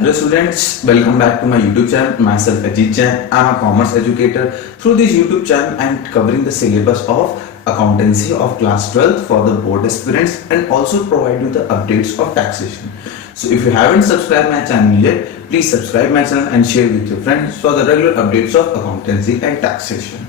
Hello students, welcome back to my YouTube channel. Myself Ajit Jain. I'm a commerce educator. Through this YouTube channel, I'm covering the syllabus of accountancy of class 12 for the board aspirants and also provide you the updates of taxation. So if you haven't subscribed my channel yet, please subscribe my channel and share with your friends for the regular updates of accountancy and taxation.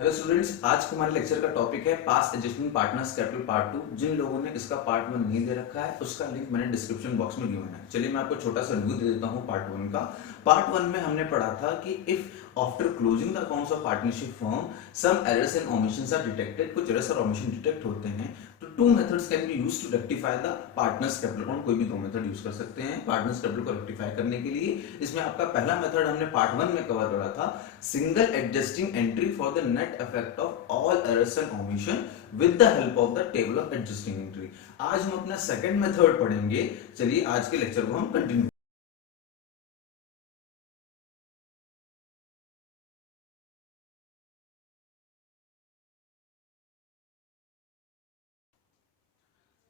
Hello students, आज का हमारे lecture का topic है पास adjustment partners capital part 2। जिन लोगों ने इसका part 1 नहीं दे रखा है उसका लिंक मैंने डिस्क्रिप्शन बॉक्स में गिवन है। चलिए मैं आपको छोटा सा रिव्यू दे देता हूं पार्ट 1 का। पार्ट 1 में हमने पढ़ा था कि if after closing the accounts of partnership firm some errors and omissions are detected, कुछ एरर्स और ओमिशन डिटेक्ट होते हैं तो two methods can be used to rectify the partners capital account. कोई भी दो मेथड यूज कर सकते हैं पार्टनर्स कैपिटल को रेक्टिफाई करने के लिए। इसमें आपका पहला मेथड हमने पार्ट 1 में कवर करा था, single adjusting entry for the net effect of all errors and omission with the help of the table of adjusting entry. आज हम अपना सेकंड मेथड पढ़ेंगे। चलिए आज के लेक्चर को हम continue.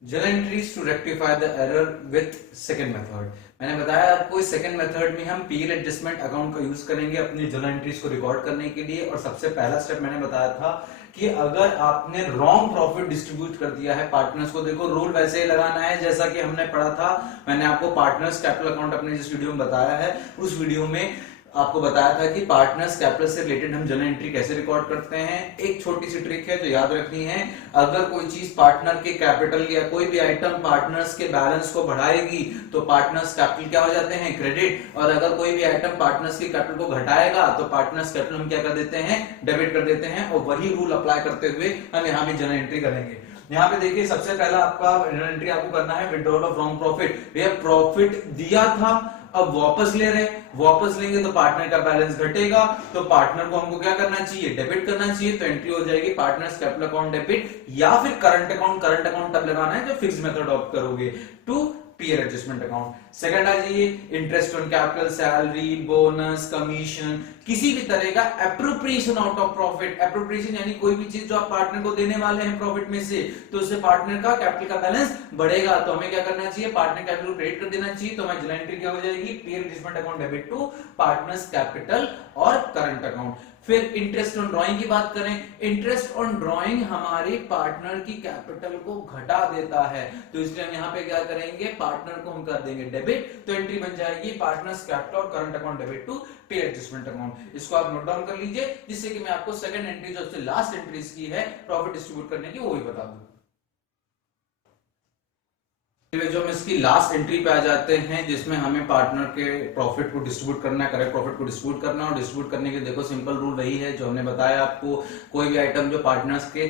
Journal entries to rectify the error with second method. मैंने बताया आपको इस सेकंड मेथड में हम पीएल एडजस्टमेंट अकाउंट का यूज करेंगे अपनी जर्नल एंट्रीज को रिकॉर्ड करने के लिए। और सबसे पहला स्टेप मैंने बताया था कि अगर आपने रॉन्ग प्रॉफिट डिस्ट्रीब्यूट कर दिया है पार्टनर्स को, देखो रूल वैसे ही लगाना है जैसा कि हमने पढ़ा था। मैंने आपको पार्टनर्स कैपिटल अकाउंट अपने जिस वीडियो में बताया है उस वीडियो में आपको बताया था कि पार्टनर्स कैपिटल से रिलेटेड हम जर्नल एंट्री कैसे रिकॉर्ड करते हैं। एक छोटी सी ट्रिक है जो याद रखनी है, अगर कोई चीज पार्टनर के कैपिटल या कोई भी आइटम पार्टनर्स के बैलेंस को बढ़ाएगी तो पार्टनर्स कैपिटल क्या हो जाते हैं, क्रेडिट। और अगर कोई भी आइटम पार्टनर्स के कैपिटल को घटाएगा तो पार्टनर्स कैपिटल हम क्या कर देते हैं, डेबिट कर देते हैं। और वही रूल अप्लाई करते हुए हम यहाँ भी जर्नल एंट्री करेंगे। यहाँ पे देखिए सबसे पहला आपका जर्नल एंट्री आपको करना है विड्रॉल ऑफ रॉन्ग प्रॉफिट। भैया प्रॉफिट दिया था, अब वापस ले रहे, वापस लेंगे तो पार्टनर का बैलेंस घटेगा तो पार्टनर को हमको क्या करना चाहिए, डेबिट करना चाहिए। तो एंट्री हो जाएगी पार्टनर्स कैपिटल अकाउंट डेबिट, या फिर करंट अकाउंट। करंट अकाउंट तब लगाना है जो फिक्स मेथड ऑप्ट करोगे, to PL adjustment account. Second आ जाइए interest on capital, salary, bonus, commission, किसी भी तरह का appropriation out of profit. Appropriation यानी कोई भी चीज जो आप पार्टनर को देने वाले हैं प्रॉफिट में से, तो उससे पार्टनर का कैपिटल का बैलेंस बढ़ेगा तो हमें क्या करना चाहिए, पार्टनर कैपिटल को क्रेडिट कर देना चाहिए। तो हमारी जर्नल एंट्री क्या हो जाएगी, PL adjustment account debit to partners capital और करंट अकाउंट। फिर इंटरेस्ट ऑन ड्रॉइंग की बात करें, इंटरेस्ट ऑन ड्रॉइंग हमारे पार्टनर की कैपिटल को घटा देता है तो इसलिए हम यहाँ पे क्या करेंगे, पार्टनर को हम कर देंगे डेबिट। तो एंट्री बन जाएगी पार्टनर्स कैपिटल और current account debit to PL adjustment account. इसको आप नोट डाउन कर लीजिए जिससे कि मैं आपको सेकंड एंट्री जो सबसे लास्ट एंट्रीज की है प्रॉफिट डिस्ट्रीब्यूट करने की वो भी बता दूं। जो हम इसकी लास्ट एंट्री पे आ जाते हैं जिसमें हमें पार्टनर के प्रॉफिट को डिस्ट्रीब्यूट करना है, करेक्ट प्रॉफिट को डिस्ट्रीब्यूट करना है। और डिस्ट्रीब्यूट करने के देखो सिंपल रूल वही है जो हमने बताया आपको, कोई भी आइटम जो पार्टनर्स के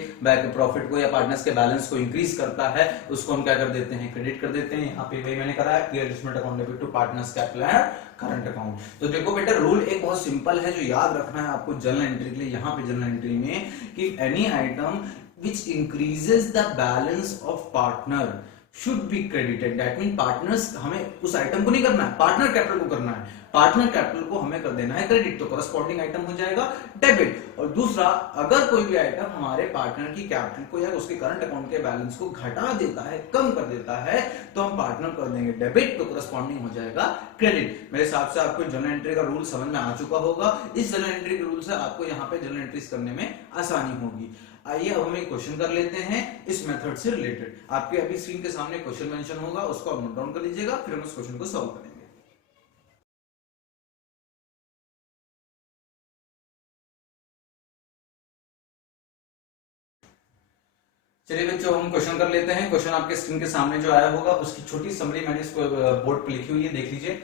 प्रॉफिट को या पार्टनर्स के बैलेंस को इंक्रीज करता है उसको हम क्या कर देते हैं, क्रेडिट कर देते हैं। यहाँ पे वही मैंने करा है PL adjustment account debit to partners capital and current account. तो देखो बेटा रूल एक बहुत सिंपल है जो याद रखना है आपको जर्नल एंट्री के लिए। यहाँ पे जर्नल एंट्री में कि any item which increases the balance of partner should be credited। That means partners, हमें उस आइटम को नहीं करना है, पार्टनर कैपिटल को करना है। पार्टनर कैपिटल को हमें कर देना है क्रेडिट, तो करस्पॉन्डिंग आइटम हो जाएगा डेबिट। और दूसरा, अगर कोई भी आइटम हमारे पार्टनर की कैपिटल को या उसके करंट अकाउंट के बैलेंस को घटा देता है, कम कर देता है, तो हम पार्टनर कर देंगे डेबिट, तो करस्पॉन्डिंग हो जाएगा क्रेडिट। मेरे हिसाब से आपको जर्नल एंट्री का रूल समझ में आ चुका होगा। इस जर्नल एंट्री के रूल से आपको यहाँ पे जर्नल एंट्रीज करने में आसानी होगी। आइए अब हम एक क्वेश्चन कर लेते हैं इस मेथड से रिलेटेड। आपके अभी स्क्रीन के सामने क्वेश्चन मेंशन होगा, उसको आप नोट डाउन कर लीजिएगा, फिर हम उस क्वेश्चन को सॉल्व करेंगे। चलिए बच्चों हम क्वेश्चन कर लेते हैं। क्वेश्चन आपके स्क्रीन के सामने जो आया होगा उसकी छोटी समरी मैंने इसको बोर्ड पे लिखी हुई है, देख लीजिए।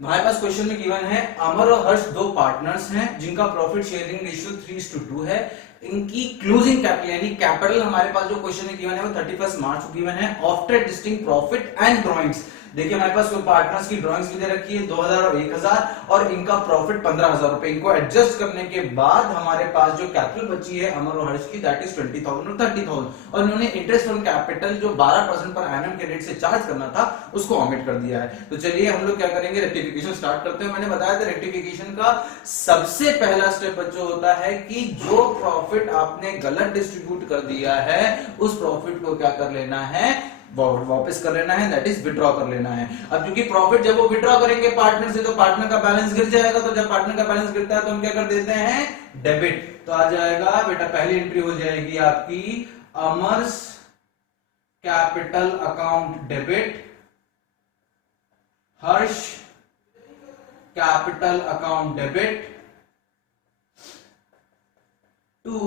हमारे पास क्वेश्चन में गिवन है अमर और हर्ष दो पार्टनर्स हैं जिनका प्रॉफिट शेयरिंग रेशियो 3:2 है। इनकी क्लोजिंग कैपिटल यानी कैपिटल हमारे पास जो क्वेश्चन में गिवन है वो 31 मार्च को गिवन है। After adjusting profit and drawings, देखिए हमारे पास पार्टनर्स की ड्राइंग्स भी दे रखी है 2000 और 1000 और इनका प्रॉफिट 15000 रुपए। इनको एडजस्ट करने के बाद हमारे पास जो कैपिटल बची है अमर और हर्ष की दैट इज 20,000 और 30,000 और इन्होंने इंटरेस्ट ऑन कैपिटल जो 12% पर एनम के रेट से चार्ज करना था उसको ऑमिट कर दिया है। तो चलिए हम लोग क्या करेंगे, रेक्टिफिकेशन स्टार्ट करते हैं। मैंने बताया था रेक्टिफिकेशन का सबसे पहला स्टेप बच्चों होता है कि जो प्रॉफिट आपने गलत डिस्ट्रीब्यूट कर दिया है उस प्रॉफिट को क्या कर लेना है, वापस कर लेना है, दैट इज विड्रॉ कर लेना है। अब क्योंकि प्रॉफिट जब वो विड्रॉ करेंगे पार्टनर से तो पार्टनर का बैलेंस गिर जाएगा, तो जब पार्टनर का बैलेंस गिरता है तो हम क्या कर देते हैं, डेबिट। तो आ जाएगा बेटा पहली एंट्री हो जाएगी आपकी Amar's capital account debit, Harsh capital account debit to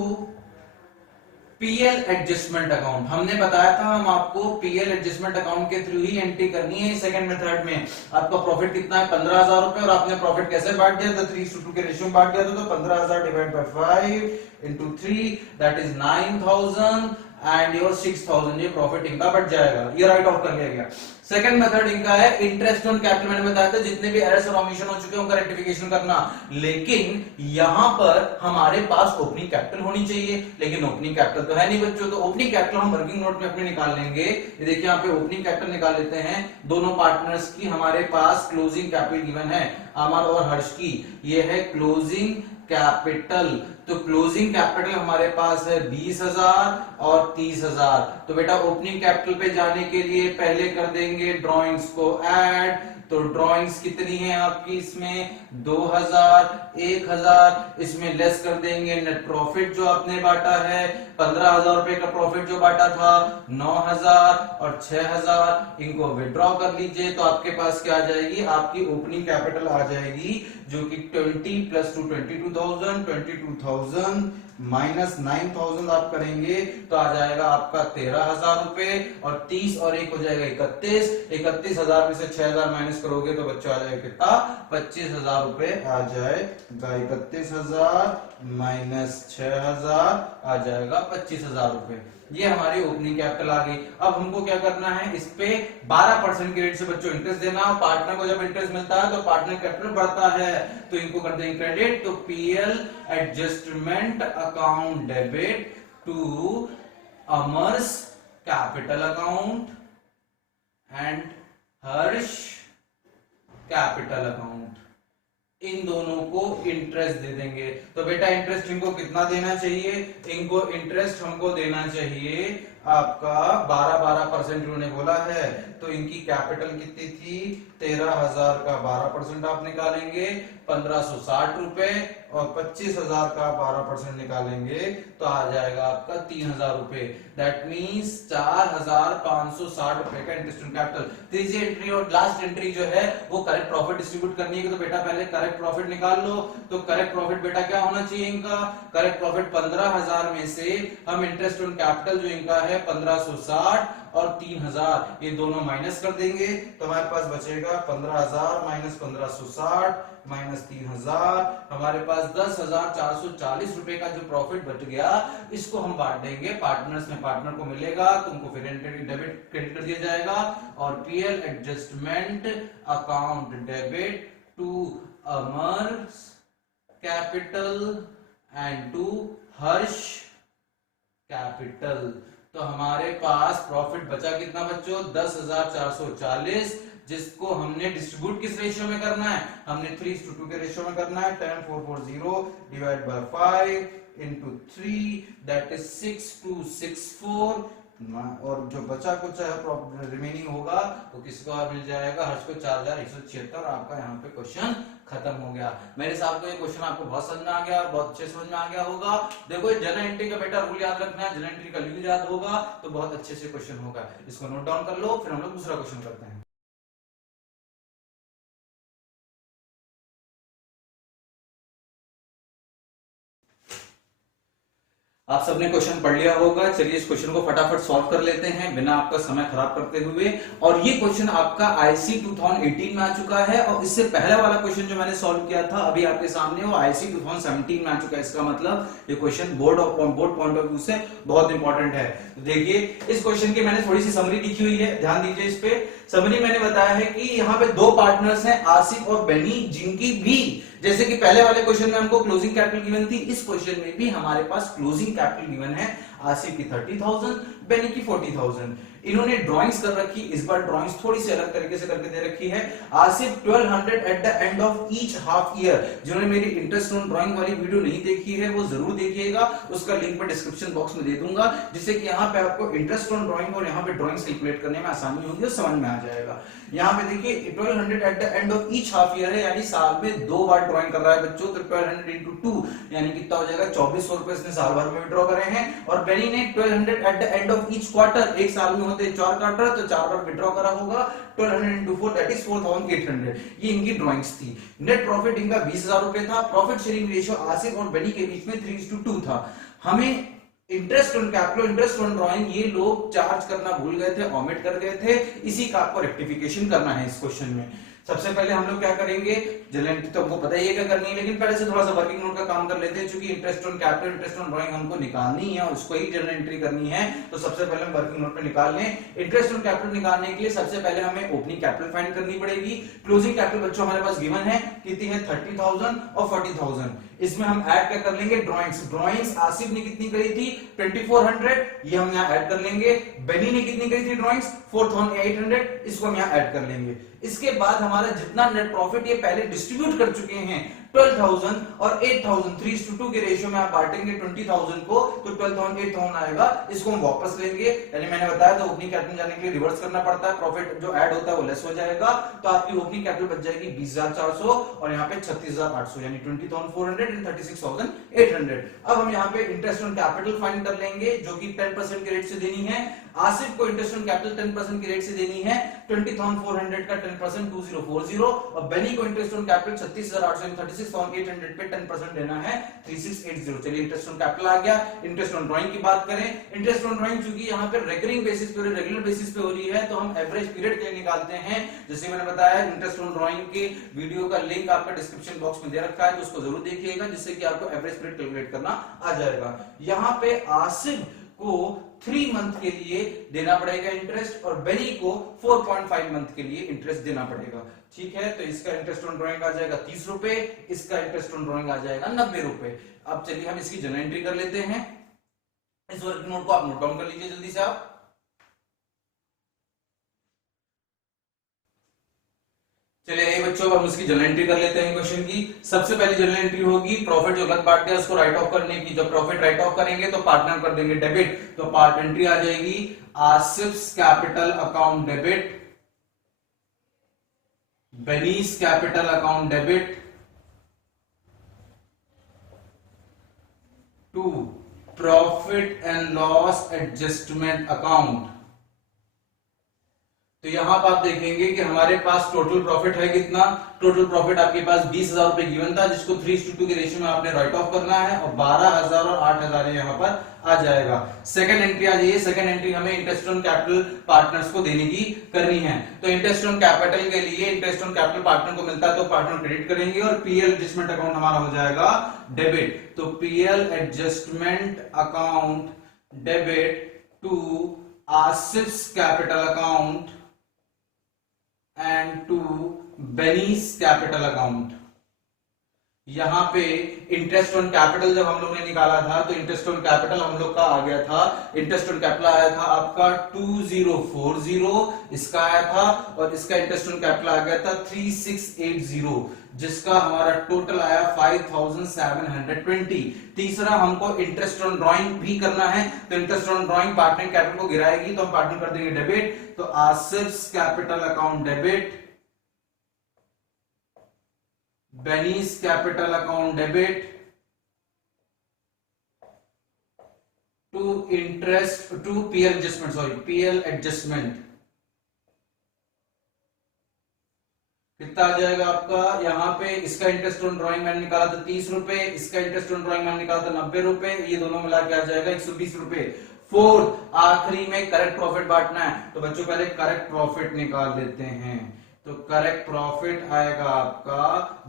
PL adjustment account. हमने बताया था हम आपको पीएल एडजस्टमेंट अकाउंट के थ्रू ही एंट्री करनी है सेकंड मेथड में। आपका प्रॉफिट कितना है 15,000 रुपए, और आपने प्रॉफिट कैसे बांट दिया था, 3:2 के रेशियो में बांट दिया था, तो 15,000 divide by 5 into 3 that is 9,000 and your 6,000, ये प्रॉफिट इनका बढ़ जाएगा, ये राइट ऑफ कर लिया गया। सेकंड मेथड इनका है इंटरेस्ट ऑन कैपिटल। मैंने बताया था जितने भी एरर्स और ओमिशन हो चुके हैं उनका रेक्टिफिकेशन करना, लेकिन यहां पर हमारे पास ओपनिंग कैपिटल होनी चाहिए, लेकिन ओपनिंग कैपिटल तो है नहीं बच्चों, तो ओपनिंग कैपिटल हम वर्किंग नोट में अपने निकाल लेंगे। ये देखिए यहाँ पे ओपनिंग कैपिटल निकाल लेते हैं दोनों पार्टनर्स की। हमारे पास क्लोजिंग कैपिटल गिवन है अमर और हर्ष की, ये है क्लोजिंग कैपिटल। तो क्लोजिंग कैपिटल हमारे पास है 20,000 और 30,000। तो बेटा ओपनिंग कैपिटल पे जाने के लिए पहले कर देंगे ड्रॉइंग्स को ऐड। तो ड्रॉइंग्स कितनी है आपकी इसमें 2,000, 1,000, इसमें लेस कर देंगे नेट प्रॉफिट जो आपने बांटा है 15,000 रुपए का प्रॉफिट जो बांटा था 9,000 और 6,000, इनको विड्रॉ कर लीजिए। तो आपके पास क्या आ जाएगी, आपकी ओपनिंग कैपिटल आ जाएगी जो कि 20 प्लस 2 22,000, 22,000 माइनस 9,000 आप करेंगे तो आ जाएगा आपका 13,000 रुपए, और 30 और 1 हो जाएगा 31। 31,000 में से 6,000 माइनस करोगे तो बच्चों आ जाएगा कितना, 25,000 रुपए आ जाएगा। 31,000 माइनस 6,000 आ जाएगा 25,000 रुपए। ये हमारी ओपनिंग कैपिटल आ गई। अब हमको क्या करना है, इस पे 12% के रेट से बच्चों इंटरेस्ट देना। पार्टनर को जब इंटरेस्ट मिलता है तो पार्टनर कैपिटल बढ़ता है, तो इनको कर देंगे क्रेडिट। तो PL adjustment account debit to Amar's capital account and Harsh capital account, इन दोनों को इंटरेस्ट दे देंगे। तो बेटा इंटरेस्ट इनको कितना देना चाहिए, इनको इंटरेस्ट हमको देना चाहिए आपका 12% इन्होंने बोला है। तो इनकी कैपिटल कितनी थी 13,000 का 12% आप निकालेंगे 1,560 रुपए, और 25,000 का 12% निकालेंगे तो आ जाएगा आपका 3,000 रुपए। दैट मींस 4,560 रुपए का इंटरेस्ट ऑन कैपिटल। तीसरी एंट्री और लास्ट एंट्री जो है वो करेक्ट प्रॉफिट डिस्ट्रीब्यूट करनी है। तो बेटा पहले करेक्ट प्रॉफिट निकाल लो। तो करेक्ट प्रॉफिट बेटा क्या होना चाहिए इनका, करेक्ट प्रॉफिट 15,000 में से हम इंटरेस्ट ऑन कैपिटल जो इनका है 1,560 और 3,000 ये दोनों माइनस कर देंगे तो हमारे पास बचेगा 15,000 माइनस 1,560 माइनस 3,000, हमारे पास 10,440 रुपए का जो प्रॉफिट बच गया इसको हम बांट देंगे पार्टनर्स में। पार्टनर को मिलेगा, तुमको फिर डेबिट क्रेडिट कर दिया जाएगा। और PL adjustment account debit to Amar's capital and to Harsh capital. तो हमारे पास प्रॉफिट बचा कितना बच्चों 10,440, जिसको हमने डिस्ट्रीब्यूट किस रेशियो में करना है, हमने 3:2 के रेशियो में करना है। 10,440 divide by 5 into 3 that is 6,264, और जो बचा कुछ रिमेनिंग होगा वो किसको और मिल जाएगा, हर्ष को 4,176। आपका यहाँ पे क्वेश्चन खत्म हो गया। मेरे हिसाब से ये क्वेश्चन आपको बहुत समझ में आ गया, बहुत अच्छे समझ में आ गया होगा। देखो ये जनरल एंट्री का बेटा रूल याद रखना है, जनरल एंट्री का रूल याद होगा तो बहुत अच्छे से क्वेश्चन होगा। इसको नोट डाउन कर लो, फिर हम लोग दूसरा क्वेश्चन करते हैं। आप सबने क्वेश्चन पढ़ लिया होगा, चलिए इस क्वेश्चन को फटाफट सॉल्व कर लेते हैं बिना आपका समय खराब करते हुए। और ये क्वेश्चन आपका आईसी 2018 में आ चुका है, और इससे पहले वाला क्वेश्चन जो मैंने सॉल्व किया था अभी आपके सामने वो आईसी 2017 में आ चुका है। इसका मतलब ये question board point of view से बहुत इंपॉर्टेंट है। देखिए इस क्वेश्चन की मैंने थोड़ी सी समरी लिखी हुई है, ध्यान दीजिए इस पे। समरी मैंने बताया है कि यहाँ पे दो पार्टनर्स हैं आसिफ और बेनी, जिनकी भी जैसे कि पहले वाले क्वेश्चन में हमको क्लोजिंग कैपिटल गिवन थी, इस क्वेश्चन में भी हमारे पास क्लोजिंग कैपिटल गिवन है आसिफ की 30,000, बेनी की 40,000। इन्होंने ड्राइंग्स कर रखी, इस बार ड्राइंग्स थोड़ी सी अलग तरीके से करके दे रखी है। Asif 1200 at the end of each half year. जिन्होंने मेरी इंटरेस्ट ऑन ड्राइंग वाली वीडियो नहीं देखी है वो जरूर देखिएगा, उसका लिंक मैं डिस्क्रिप्शन बॉक्स में दे दूंगा, जिससे कि यहाँ पे आपको इंटरेस्ट ऑन ड्राइंग और यहाँ पे ड्राइंग्स कैलकुलेट करने में आसानी होगी और समझ में आ जाएगा। यहाँ पे देखिए 1200 at the end of each half year है, यानी साल में 2 बार ड्राइंग कर रहा है बच्चों, तो 1200 इंटू 2 यानी कितना हो जाएगा, 2400 रुपए इसने साल भर में विड्रॉ करे हैं। और बेनी ने 1200 at the end of each quarter, एक साल में होते 4 क्वार्टर, तो 4 बार विड्रॉ करा होगा, 1200 इंटू 4 दैट इज 4800। ये इनकी ड्राइंग्स थी। नेट प्रॉफिट इनका 20,000 रुपए था। प्रॉफिट शेयरिंग रेशियो आसिफ और बेनी के बीच में 3:2 था। हमें interest on capital, interest on drawing ये लोग चार्ज करना भूल गए थे, ओमिट कर गए थे, इसी का आपको रेक्टिफिकेशन करना है इस क्वेश्चन में। सबसे पहले हम लोग क्या करेंगे, जनरल एंट्री तो हमको पता ही है क्या करनी है, लेकिन पहले से थोड़ा सा वर्किंग नोट का काम कर लेते हैं, क्योंकि interest on capital, interest on drawing हमको निकालनी है और उसको ही जनरल एंट्री करनी है। तो सबसे पहले हम वर्किंग नोट पे निकाल लें। इंटरेस्ट ऑन कैपिटल निकालने के लिए सबसे पहले हमें ओपनिंग कैपिटल फाइंड करनी पड़ेगी। क्लोजिंग कैपिटल बच्चों हमारे पास गिवन है, कितनी है 30,000 और 40,000। इसमें हम ऐड क्या कर लेंगे, ड्राइंग्स। ड्राइंग्स आसिफ ने कितनी करी थी 2400, ये हम यहाँ ऐड कर लेंगे। बेनी ने कितनी करी थी ड्राइंग्स 4800, इसको हम यहाँ ऐड कर लेंगे। इसके बाद हमारा जितना नेट प्रॉफिट ये पहले डिस्ट्रीब्यूट कर चुके हैं 12,000 और 8,000, 3:2 के रेशियो में आप बांटेंगे 20,000 को, तो 12,000 8,000 आएगा। इसको हम वापस लेंगे, यानी मैंने बताया तो ओपनिंग कैपिटल जाने के लिए रिवर्स करना पड़ता है, प्रॉफिट जो ऐड होता है वो लेस हो जाएगा, तो आपकी ओपनिंग कैपिटल बच जाएगी 20,400 और यहाँ पे 36,800, यानी 20,400 एंड 36,800। अब हम यहाँ पे इंटरेस्ट ऑन कैपिटल फाइंड कर लेंगे, जो कि 10% के रेट से देनी है। आसिफ को इंटरेस्ट ऑन कैपिटल 10% के रेट से देनी है, 20,400 का 10% 2040, और बेनी को इंटरेस्ट ऑन कैपिटल 36,800 36,800 पे 10% देना है 3680। चलिए इंटरेस्ट ऑन कैपिटल आ गया। इंटरेस्ट ऑन ड्राइंग की बात करें, इंटरेस्ट ऑन ड्राइंग चूंकि यहाँ पे रेकरिंग बेसिस पे, रेगुलर बेसिस पे हो रही है, तो हम एवरेज पीरियड के लिए निकालते हैं। जैसे मैंने बताया इंटरेस्ट ऑन ड्राइंग के वीडियो का लिंक आपका डिस्क्रिप्शन बॉक्स में दे रखा है, तो उसको जरूर देखिएगा, जिससे कि आपको एवरेज पीरियड कैलकुलेट करना आ जाएगा। यहाँ पे आसिफ को 3 मंथ के लिए देना पड़ेगा इंटरेस्ट, और बेनी को 4.5 मंथ के लिए इंटरेस्ट देना पड़ेगा। ठीक है, तो इसका इंटरेस्ट ऑन ड्राइंग आ जाएगा 30 रुपए, इसका इंटरेस्ट ऑन ड्राइंग आ जाएगा 90 रुपए। अब चलिए हम इसकी जनरल एंट्री कर लेते हैं। इस वर्किंग नोट को आप नोट डाउन कर लीजिए जल्दी से आप। चलिए बच्चों, अब हम इसकी जनरल एंट्री कर लेते हैं क्वेश्चन की। सबसे पहली जनरल एंट्री होगी प्रॉफिट जो गलत बांट दिया उसको राइट ऑफ करने की। जब प्रॉफिट राइट ऑफ करेंगे तो पार्टनर कर देंगे डेबिट, तो पार्ट एंट्री आ जाएगी Asif's capital account debit, Beni's capital account debit to profit and loss adjustment account. तो यहां पर आप देखेंगे कि हमारे पास टोटल प्रॉफिट है कितना, टोटल प्रॉफिट आपके पास 20,000 रुपए गिवन था, जिसको 3:2 के रेशियो में आपने राइट ऑफ करना है, और 12,000 और 8,000 यहां पर आ जाएगा। सेकंड एंट्री आ जाइए। सेकंड एंट्री हमें इंटरेस्ट ऑन कैपिटल पार्टनर्स को देने की करनी है। तो इंटरेस्ट ऑन कैपिटल के लिए इंटरेस्ट ऑन कैपिटल पार्टनर को मिलता है तो पार्टनर क्रेडिट करेंगे, और पीएल एडजस्टमेंट अकाउंट हमारा हो जाएगा डेबिट। तो PL adjustment account debit to Asif's capital account and to Beni's capital account. यहां पे इंटरेस्ट ऑन कैपिटल जब हम लोग ने निकाला था तो इंटरेस्ट ऑन कैपिटल हम लोग का आ गया था, इंटरेस्ट ऑन कैपिटल आया था आपका 2040, इसका आया था, और इसका इंटरेस्ट ऑन कैपिटल आ गया था 3680, जिसका हमारा टोटल आया 5720। तीसरा हमको इंटरेस्ट ऑन ड्राइंग भी करना है, तो interest on drawing partner capital को गिराएगी, तो हम पार्टनर कर देंगे डेबिट, तो Asif's capital account debit, Beni's capital account debit to interest to PL adjustment, sorry PL adjustment. कितना आ जाएगा आपका, यहाँ पे इसका इंटरेस्ट ऑन ड्राइंग मैंने निकाला था 30 रुपए, इसका इंटरेस्ट ऑन ड्राइंग मैंने निकाला था 90 रुपए, ये दोनों मिला के आ जाएगा 120 रुपए। फोर्थ आखिरी में करेक्ट प्रॉफिट बांटना है, तो बच्चों पहले करेक्ट प्रॉफिट निकाल लेते हैं। तो करेक्ट प्रॉफिट आएगा आपका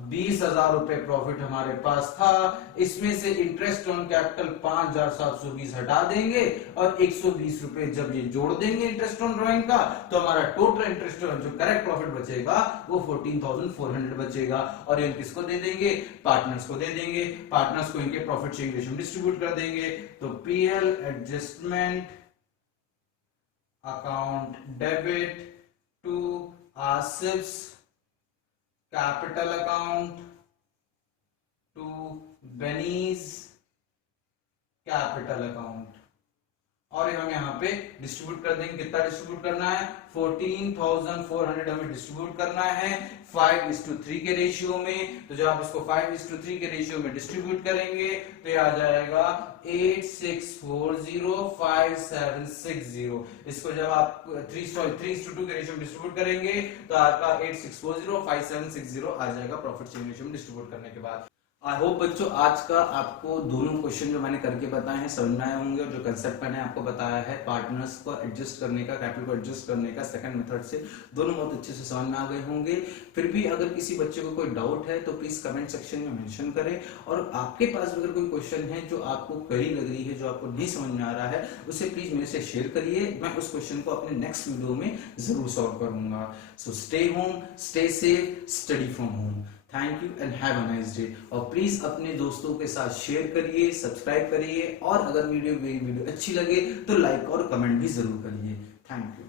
20,000 रुपए प्रॉफिट हमारे पास था। इसमें से इंटरेस्ट ऑन कैपिटल 5,720 हटा देंगे और 120 रुपए जब ये जोड़ देंगे इंटरेस्ट ऑन ड्रॉइंग का, तो हमारा टोटल इंटरेस्ट ऑन जो करेक्ट प्रॉफिट बचेगा वो 14,400 बचेगा। और ये किसको दे देंगे? पार्टनर्स को दे देंगे। पार्टनर्स को इनके प्रॉफिट शेयरिंग रेशियो में डिस्ट्रीब्यूट कर देंगे। तो PL adjustment account debit to Asif's capital account to Beni's capital account, और हम यहाँ पे डिस्ट्रीब्यूट कर देंगे। कितना डिस्ट्रीब्यूट करना है? 14,400 हमें डिस्ट्रीब्यूट करना है 5:3 के रेशियो में। तो जब आप इसको 5:3 के रेशियो में डिस्ट्रीब्यूट करेंगे तो ये आ जाएगा 86405760। इसको जब आप 3:2 के रेशियो में डिस्ट्रीब्यूट करेंगे तो आपका 86405760 आ जाएगा प्रॉफिट शेयरिंग रेशियो में डिस्ट्रीब्यूट करने के बाद। आई होप बच्चों आज का आपको दोनों क्वेश्चन जो मैंने करके बताए हैं समझ में आए होंगे, और जो कंसेप्ट मैंने आपको बताया है पार्टनर्स को एडजस्ट करने का, कैपिटल को एडजस्ट करने का सेकंड मेथड से, दोनों बहुत अच्छे से समझ में आ गए होंगे। फिर भी अगर किसी बच्चे को कोई डाउट है तो प्लीज कमेंट सेक्शन में मेंशन करें, और आपके पास अगर कोई क्वेश्चन है जो आपको कड़ी लग रही है, जो आपको नहीं समझ में आ रहा है, उसे प्लीज मेरे से शेयर करिए। मैं उस क्वेश्चन को अपने नेक्स्ट वीडियो में जरूर सॉल्व करूंगा। So stay home, stay safe, study from home. Thank you and have a nice day. और प्लीज अपने दोस्तों के साथ शेयर करिए, सब्सक्राइब करिए, और अगर वीडियो अच्छी लगे तो लाइक और कमेंट भी जरूर करिए। Thank you.